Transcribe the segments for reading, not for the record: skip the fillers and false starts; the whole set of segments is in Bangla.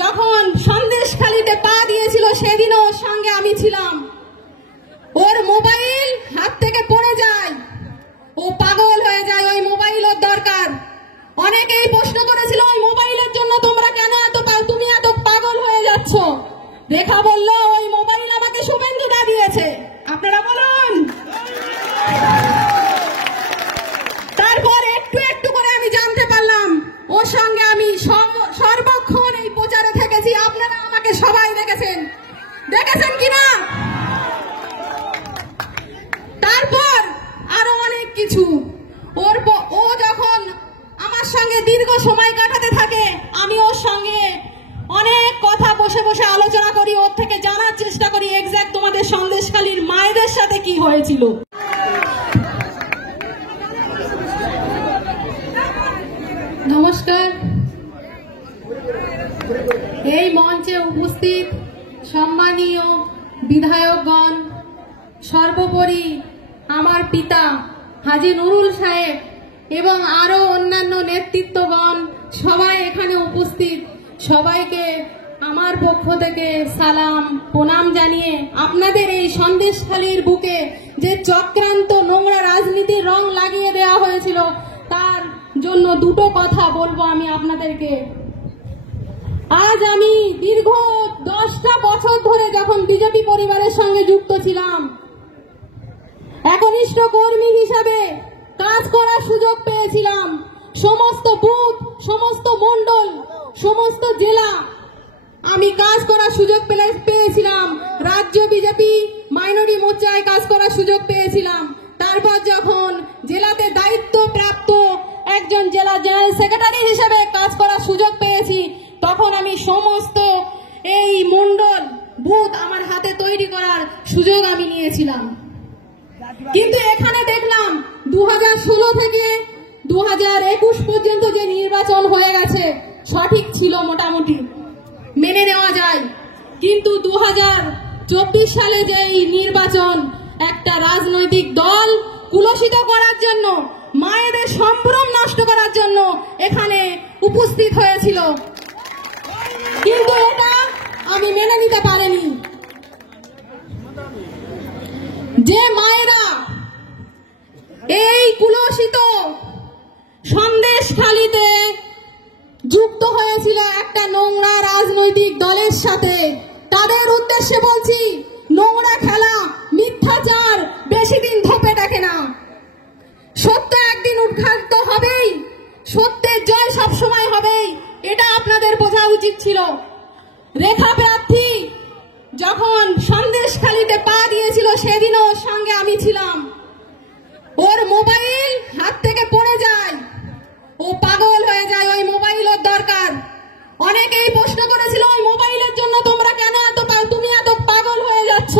যখন সন্দেশখালীতে পা দিয়েছিল সেদিনও ওর সঙ্গে আমি ছিলাম। ওর মোবাইল হাত থেকে পড়ে যায়, ও পাগল হয়ে যায়, ওই মোবাইল ওর দরকার। অনেকেই প্রশ্ন করেছিল ওই মোবাইলের জন্য তোমরা কেন তুমি এত পাগল হয়ে যাচ্ছ। রেখা বলল ওই মোবাইল আমাকে শুভেন্দুদা দিয়েছে। আপনারা বলুন। তারপর একটু একটু করে আমি জানতে পারলাম ওর সঙ্গে আমি সর্বক্ষণ এই প্রচারে থেকেছি। আপনারা আমাকে সবাই দেখেছেন কিনা। তারপর আরো অনেক কিছু ও যখন আমার সঙ্গে দীর্ঘ সময় কাটাতে থাকে, আমি ওর সঙ্গে অনেক কথা বসে বসে আলোচনা করি, ওর থেকে জানার চেষ্টা করি এক্সাক্ট তোমাদের সন্দেশখালীর মায়েদের সাথে কি হয়েছিল। নমস্কার। এই মঞ্চে উপস্থিত সম্মানীয় বিধায়কগণ, সর্বোপরি আমার পিতা হাজী নুরুল সাহেব এবং আরো অন্যান্য নেতৃত্বগণ সবাই এখানে উপস্থিত, সবাইকে আমার পক্ষ থেকে সালাম প্রণাম জানিয়ে আপনাদের এই সন্দেশখালীর বুকে যে চক্রান্ত নোংরা রাজনীতির রং লাগিয়ে দেওয়া হয়েছিল তার জন্য দুটো কথা বলবো আমি আপনাদেরকে। আজ আমি দীর্ঘ 10টা বছর ধরে যখন বিজেপি পরিবারের সঙ্গে যুক্ত ছিলাম, একনিষ্ঠ কর্মী হিসাবে কাজ করার সুযোগ পেয়েছিলাম। সমস্ত বুথ, সমস্ত মণ্ডল, সমস্ত জেলা আমি কাজ করার সুযোগ পেয়েছিলাম। রাজ্য বিজেপি মাইনরিটি মোর্চায় কাজ করার সুযোগ পেয়েছিলাম। তারপর যখন জেলাতে দায়িত্ব প্রাপ্ত একজন জেলা জেনারেল সেক্রেটারি হিসেবে কাজ করার সুযোগ পেয়েছি, তখন আমি সমস্ত এই মণ্ডল বুথ আমার হাতে তৈরি করার সুযোগ আমি নিয়েছিলাম। কিন্তু এখানে দেখলাম 2016 থেকে 2021 পর্যন্ত যে নির্বাচন হয়ে গেছে সঠিক ছিল, মোটামুটি মেনে নেওয়া যায়। কিন্তু 2024 সালে যে নির্বাচন একটা রাজনৈতিক দল কুলসিত করার জন্য, মায়েদের সম্ভ্রম নষ্ট করার জন্য এখানে উপস্থিত হয়েছিল, কিন্তু এটা আমি মেনে নিতে পারিনি। যে মায়েরা এই কুলসিত সন্দেশখালীতে যুক্ত হয়েছিল একটা নোংরা রাজনৈতিক দলের সাথে, তাদের উদ্দেশ্যে বলছি, নোংরা খেলা, মিথ্যাচার বেশি দিন ধোপে দেখে না। সত্য একদিন উদ্ঘাটিত হবেই, সত্যের জয় সবসময় হবেই, এটা আপনাদের বোঝা উচিত ছিল। রেখা প্রার্থী যখন সন্দেশখালীতে পা দিয়েছিল সেদিনও ওর সঙ্গে আমি ছিলাম। ওর মোবাইল হাত থেকে পড়ে যায়, ও পাগল হয়ে যায়, ওই মোবাইল ওর দরকার। অনেকেই প্রশ্ন করেছিল ওই মোবাইলের জন্য তোমরা কেন তুমি এত পাগল হয়ে যাচ্ছ।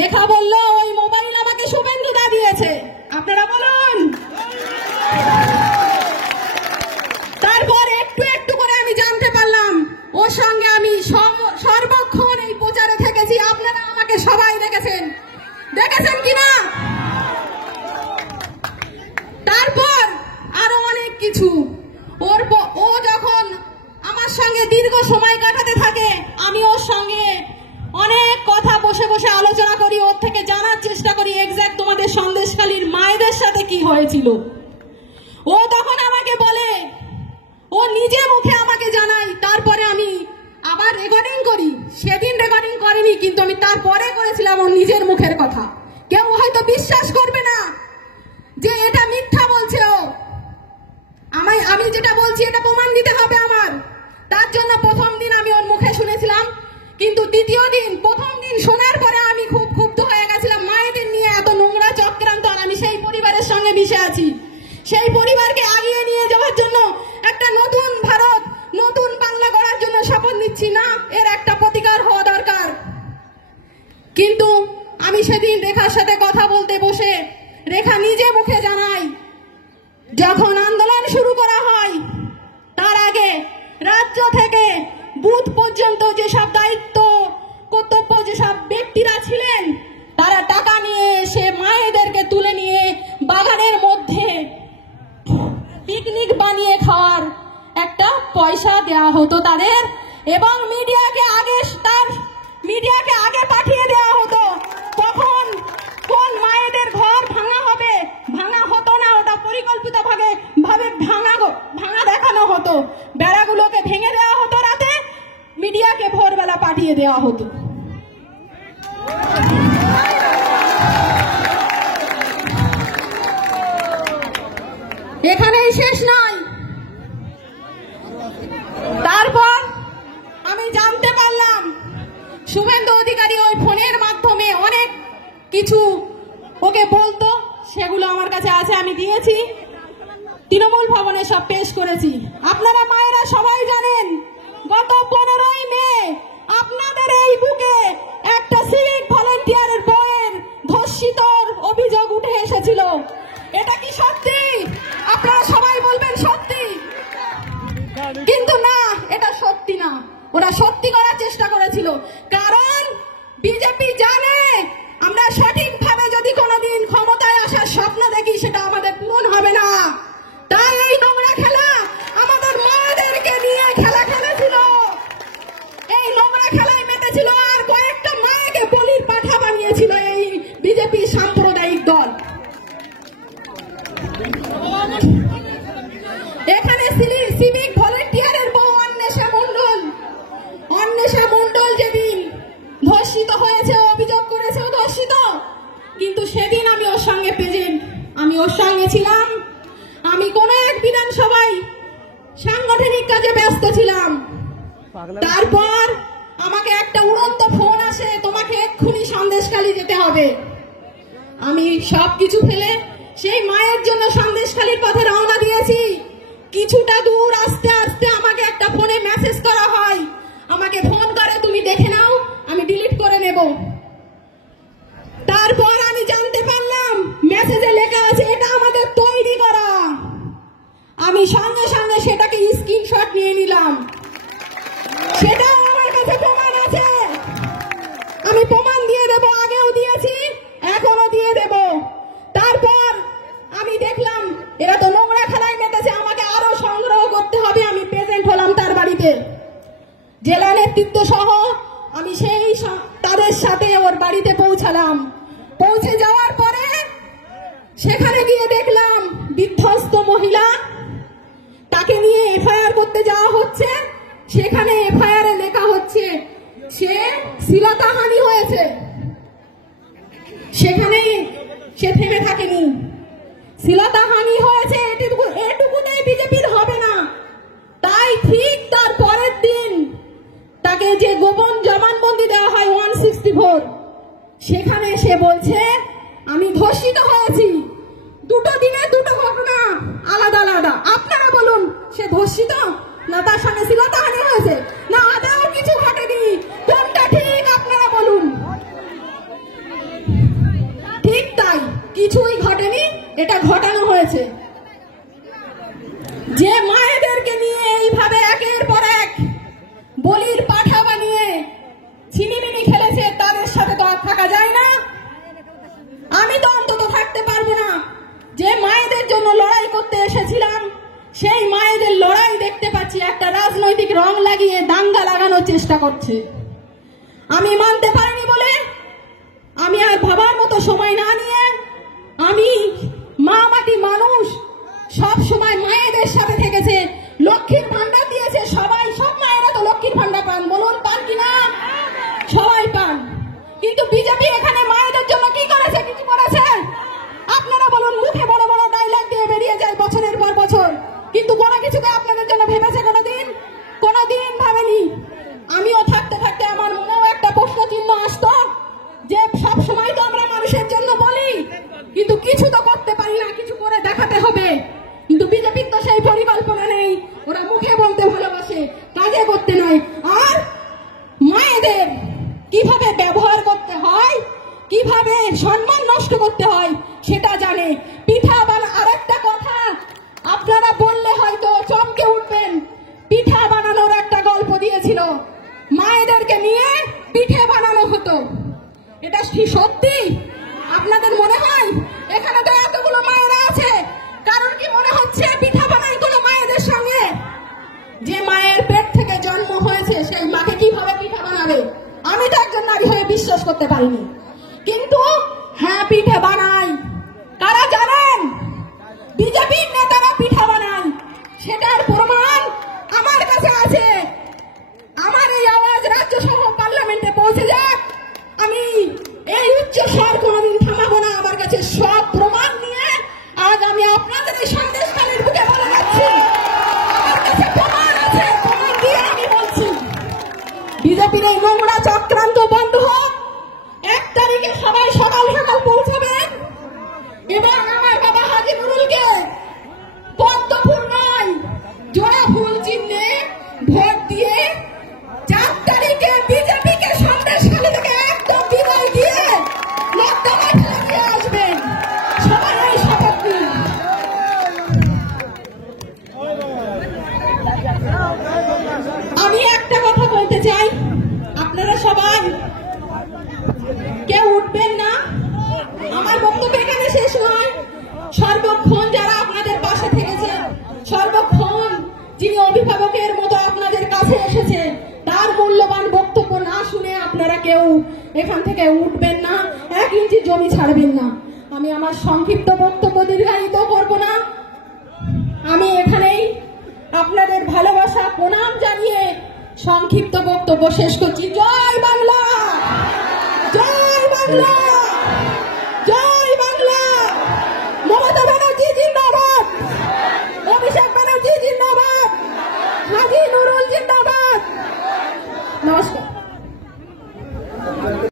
রেখা বলল ওই মোবাইল আমাকে শুভেন্দুদা দিয়েছে। আপনারা বলুন। তারপর একটু একটু করে আমি জানতে পারলাম ওর সঙ্গে আমি সর্বক্ষণ এই প্রচারে থেকেছি। আপনারা আমাকে সবাই দেখেছেন কিনা। তারপর আরো অনেক কিছু ও যখন আমার সঙ্গে দীর্ঘ সময় কাটাতে থাকে, আমি ওর সঙ্গে অনেক কথা বসে বসে আলোচনা করি, ওর থেকে জানার চেষ্টা করি এক্সাক্ট তোমাদের সন্দেশখালীর মায়েদের সাথে কি হয়েছিল। ও তখন আমাকে বলে, ও নিজে মুখে আমাকে জানাই, তারপরে আমি আবার রেকর্ডিং করি। সেদিন রেকর্ডিং করিনি, কিন্তু আমি তারপরে করেছিলাম ওর নিজের মুখের কথা। কেউ হয়তো বিশ্বাস করবে না যে এটা মিথ্যা বলছে ও। আমি যেটা বলছি এটা প্রমাণ দিতে হবে আমার। তার জন্য প্রথম দিন আমি ওর মুখে শুনেছিলাম, কিন্তু দ্বিতীয় দিন, প্রথম দিন শোনার পরে আমি খুব ক্ষুব্ধ হয়ে গেছিলাম। মায়েদের নিয়ে এত নোংরা চক্রান্ত, আর আমি সেই পরিবারের সঙ্গে মিশে আছি। সেই পরিবারকে আগিয়ে নিয়ে যাওয়ার জন্য একটা নতুন ভারত, নতুন বাংলা গড়ার জন্য শপথ নিচ্ছি না, এর একটা প্রতিকার হওয়া দরকার। কিন্তু আমি সেদিন রেখার সাথে কথা বলতে বসে রেখা নিজে মুখে জানাই, যখন আন্দোলন শুরু করা হয় তার আগে রাজ্য থেকে বুথ পর্যন্ত যেসব দায়িত্ব কর্তব্য যেসব ব্যক্তিরা ছিলেন, তারা টাকা নিয়ে এসে মায়েদেরকে তুলে নিয়ে বাগানের মধ্যে পিকনিক বানিয়ে খাওয়ার একটা পয়সা দেওয়া হতো তাদের। এবং মিডিয়াকে আগে পাঠিয়ে দেওয়া হতো কখন কোন মায়েদের ঘর ভাঙা হবে। ভাঙা হতো না, ওটা পরিকল্পিত ভাবে ভাঙা দেখানো হতো। বেড়াগুলোকে ভেঙে দেওয়া হতো রাতে, মিডিয়াকে ভোরবেলা পাঠিয়ে দেওয়া হতো। এখানেই শেষ নয়, তারপর আমি জানতে পারলাম শুভেন্দু অধিকারী ওই ফোনের মাধ্যমে অনেক কিছু ওকে বলতো, সেগুলো আমার কাছে আছে, আমি দিয়েছি, তৃণমূল ভবনে সব পেশ করেছি। আপনারা মায়েরা সবাই জানেন গত 15ই মে আপনাদের এই বুকে একটা সিভিক ভলেন্টিয়ারের বউয়ের ধর্ষিতর অভিযোগ উঠে এসেছিল। এটা কি সত্যি? আপনারা সবাই বলবেন সত্যি, কিন্তু না, এটা সত্যি না। ওরা সত্যি করার চেষ্টা করেছিল, কারণ বিজেপি জানে আমরা সঠিকভাবে যদি কোনোদিন ক্ষমতায় আসার স্বপ্ন দেখি সেটা আমাদের পূরণ হবে না। তাই এই নোংরা খেলা আমাদের মায়েদেরকে নিয়ে খেলা খেলেছিল, এই নোংরা খেলায় মেতেছিল, আর কয়েকটা মায়েকে বলির পাঠা বানিয়েছিল এই বিজেপি সাম্প্রদায়িক দল। এখানে সিভিক ভলেন্টিয়ারের বউ অন্বেষা মণ্ডল যেদিন ধর্ষিত হয়েছে, অভিযোগ করেছে ধর্ষিত, কিন্তু সেদিন আমি ওর সঙ্গে প্রেজেন্ট, আমি ওর সঙ্গে ছিলাম। আমি কোন এক বিধানসভায় সাংগঠনিক কাজে ব্যস্ত ছিলাম। তারপর আমাকে একটা উড়ন্ত ফোন আসে, তোমাকে এক্ষুনি সন্দেশখালী যেতে হবে। আমি সবকিছু ফেলে সেই মায়ের জন্য সন্দেশখালীর পথে রওনা দিয়েছি। কিছুটা দূর আস্তে আস্তে আমাকে একটা ফোনে মেসেজ করা হয়, আমাকে ফোন করে তুমি দেখে নাও, আমি ডিলিট করে নেব। তারপর আমি জানতে পারলাম মেসেজে লেখা আছে এটা আমাদের তৈরি করা। আমি সঙ্গে সঙ্গে সেটাকে স্ক্রিনশট নিয়ে নিলাম, সেটাও আমার কাছে প্রমাণ আছে, আমি প্রমাণ দিয়ে দেব, আগেও দিয়েছি, এখনো দিয়ে দেব। তারপর আমি দেখলাম এরা তো নোংরা খেলায় মেতেছে, আমাকে আরো সংগ্রহ করতে হবে। আমি প্রেজেন্ট হলাম তার বাড়িতে, জেলা নেতৃত্ব সহ আমি তাদের সাথে ওর বাড়িতে পৌঁছালাম। পৌঁছে যাওয়ার পরে সেখানে গিয়ে দেখলাম বিধ্বস্ত মহিলা, তাকে নিয়ে এফআইআর করতে যাওয়া হচ্ছে। সেখানে এফআইআর এ লেখা হচ্ছে সে শ্লীলতাহানি হয়েছে। সেখানেই সে থেমে থাকেনি, শ্লীলতাহানি হয়েছে এটুকুতেই বিজেপির হবে না। তাই ঠিক তার পরের দিন তাকে যে গোপন জবানবন্দি দেওয়া হয় 164, সেখানে সে বলছে আমি ধর্ষিত হয়েছি। দুটো দিনে দুটো ঘটনা আলাদা আলাদা। আপনারা বলুন সে ধর্ষিত না তার সঙ্গে শ্লীলতাহানি হয়েছে, না আদাও কিছু ঘটেনি? কোনটা ঠিক আপনারা বলুন? ঠিক তাই, কিছুই ঘটেনি, এটা ঘটানো হয়েছে। যে মায়েদেরকে নিয়ে এইভাবে একের পর এক বলির পাঠা বানিয়ে ছিনিমিনি খেলেছে, তাদের সাথে তো আর থাকা যায় না। আমি তো অন্তত থাকতে পারবো না। যে মায়েদের জন্য লড়াই করতে এসেছিলাম, সেই মায়েদের লড়াই দেখতে পাচ্ছি একটা রাজনৈতিক রং লাগিয়ে দাঙ্গা লাগানোর চেষ্টা করছে। আমি মানতে পারিনি বলে আমি আর ভাবার মতো সময় না নিয়ে, আমি মা মাটি মানুষ, সব সময় মায়েদের সাথে থেকেছে, লক্ষ্মীর ভান্ডার দিয়েছে সবাই, সব মায়েরা তো লক্ষ্মীর ভান্ডার পান, বলুন পান কিনা? সবাই পান। কিন্তু বিজেপি এখানে মায়েদের জন্য কি করেছে? কিছু করেছে? আপনারা বলুন। মুখে বড় বড় ডায়লগ দিয়ে বেরিয়ে যায় বছরের পর বছর, কিন্তু কোনো কিছুকে আপনাদের জন্য ভেবেছে কোনোদিন? কোনোদিন ভাবেনি। আমিও থাকতে থাকতে আমার মনেও একটা প্রশ্ন চিহ্ন আসতো যে সব সময় তো আমরা মানুষের জন্য বলি, কিন্তু কিছু তো করতে পারি না, কিছু করে দেখাতে হবে। কিন্তু বিজেপির তো সেই পরিকল্পনা নেই, ওরা মুখে বলতে ভালোবাসে, কাজে করতে নয়। আর মায়েদের কিভাবে ব্যবহার করতে হয়, কিভাবে সম্মান নষ্ট করতে হয় সেটা জানে। পিঠা আরেকটা কথা আপনারা বললে হয়তো চমকে উঠবেন, পিঠা বানানোর একটা গল্প দিয়েছিল, মায়েদেরকে নিয়ে পিঠে বানানো হতো। এটা কি সত্যি? আপনাদের মনে হয়? এখানে তো এতগুলো মায়েরা আছে, কারণ কি মনে হচ্ছে পিঠা বানাই কোনো মায়েদের সঙ্গে? যে মায়ের পেট থেকে জন্ম হয়েছে সে বাঙালি হয়ে বিশ্বাস করতে পারিনি, কিন্তু হ্যাঁ পিঠে বানাই। কারা জানেন? বিজেপির নেতারা পিঠা বানায়, সেটার প্রমাণ আমার কাছে আছে। আমার এই আওয়াজ রাজ্যসভা পার্লামেন্টে পৌঁছে যাক, আমি এই উচ্চ স্বর কোনোদিন থামাবো না। আমার কাছে সব প্রমাণ নিয়ে আজ আমি আপনাদের এই সন্দেশখালীর বুকে বলে যাচ্ছি, আমার কাছে প্রমাণ আছে, প্রমাণ দিয়ে আমি বলছি বিজেপির এই নোংরা চক্রান্ত বন্ধ হোক। 1 তারিখে সবাই সকাল সকাল পৌঁছাবেন এবং আমার বাবা হাজী নুরুলকে পদ্ম ফুল নয় জোড়া ফুল চিহ্নে ভোট দিয়ে 4 তারিখে বিজেপিকে সন্দেশখালী থেকে একদম বিদায় দিয়ে লকডাউনে ফেলে দিয়ে আসবেন। সবাই এই শপথ নিন। আমি একটা কথা বলতে চাই, আপনারা সবাই কেউ উঠবেন না। আমার বক্তব্য এখানে শেষ নয়। সর্বক্ষণ যারা আপনাদের পাশে থেকেছে, সর্বক্ষণ যিনি অভিভাবকের মতো আপনাদের কাছে এসেছে, তার মূল্যবান বক্তব্য না শুনে আপনারা কেউ এখান থেকে উঠবেন না, 1 ইঞ্চি জমি ছাড়বেন না। আমি আমার সংক্ষিপ্ত বক্তব্য দীর্ঘায়িত করব না। আমি এখানেই আপনাদের ভালোবাসা প্রণাম জানিয়ে সংক্ষিপ্ত বক্তব্য শেষ করছি। জয় বাংলা, জয় বাংলা।